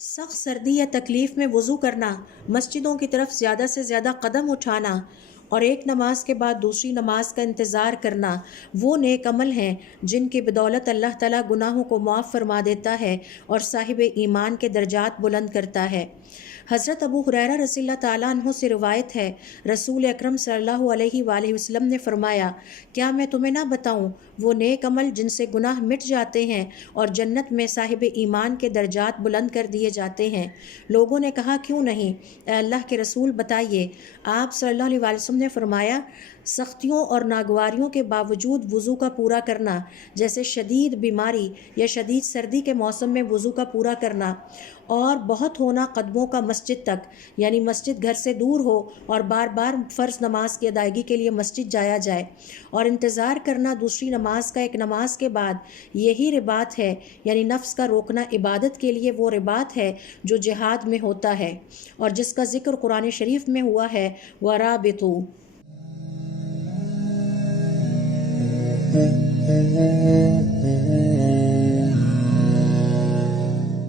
سخت سردی یا تکلیف میں وضو کرنا، مسجدوں کی طرف زیادہ سے زیادہ قدم اٹھانا اور ایک نماز کے بعد دوسری نماز کا انتظار کرنا وہ نیک عمل ہیں جن کی بدولت اللہ تعالیٰ گناہوں کو معاف فرما دیتا ہے اور صاحب ایمان کے درجات بلند کرتا ہے۔ حضرت ابو ہریرہ رضی اللہ تعالیٰ عنہ سے روایت ہے، رسول اکرم صلی اللہ علیہ وآلہ وسلم نے فرمایا، کیا میں تمہیں نہ بتاؤں وہ نیک عمل جن سے گناہ مٹ جاتے ہیں اور جنت میں صاحب ایمان کے درجات بلند کر دیے جاتے ہیں؟ لوگوں نے کہا کیوں نہیں، اے اللہ کے رسول بتائیے۔ آپ صلی اللہ علیہ وآلہ وسلم نے فرمایا، سختیوں اور ناگواریوں کے باوجود وضو کا پورا کرنا، جیسے شدید بیماری یا شدید سردی کے موسم میں وضو کا پورا کرنا، اور بہت ہونا قدموں کا مسجد تک، یعنی مسجد گھر سے دور ہو اور بار بار فرض نماز کی ادائیگی کے لیے مسجد جایا جائے، اور انتظار کرنا دوسری نماز کا ایک نماز کے بعد، یہی رباط ہے، یعنی نفس کا روکنا عبادت کے لیے وہ رباط ہے جو جہاد میں ہوتا ہے اور جس کا ذکر قرآن شریف میں ہوا ہے، وَرَابِطُوا۔